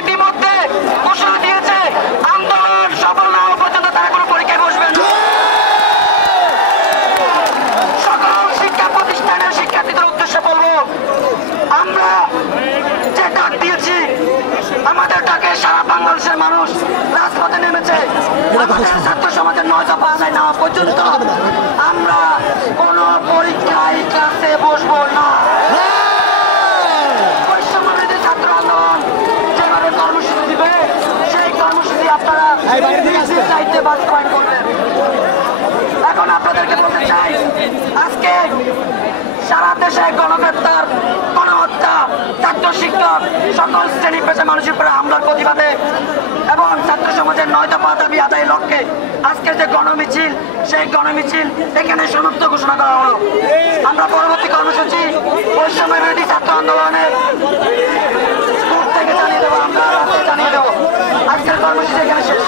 ইতিমধ্যে ঘোষণা দিয়েছে আন্দোলন সফল না হওয়া পর্যন্ত তারা কোনো পরীক্ষায় বসবেন না। সকল শিক্ষা প্রতিষ্ঠানের শিক্ষার্থীদের উদ্দেশ্যে বলবো, আমরা যে ডাক দিয়েছি, আমাদের ডাকে সারা বাংলাদেশের মানুষ রাজপথে নেমেছে। ছাত্র সমাজের 9 দফা আদায় না হওয়া পর্যন্ত আমরা কোনো পরীক্ষায় ক্লাসে বসবো না। চাইতে বাস্তবায়ন করবেন। এখন আপনাদেরকে বলতে চাই, আজকে সারা দেশে গণগ্রেপ্তার, গণহত্যা, ছাত্র শিক্ষক সকল শ্রেণী পেশা মানুষের উপরে হামলার প্রতিবাদে এবং ছাত্র সমাজের 9 দফা দাবি আদায়ের লক্ষ্যে আজকের যে গণমিছিল, সেই গণমিছিল এখানে সমাপ্ত ঘোষণা করা হলো। আমরা পরবর্তী কর্মসূচি বৈষম্য বিরোধী ছাত্র আন্দোলনের থেকে জানিয়ে দেবো, আমরা জানিয়ে দেবো। আজকের কর্মসূচি এখানে শেষ।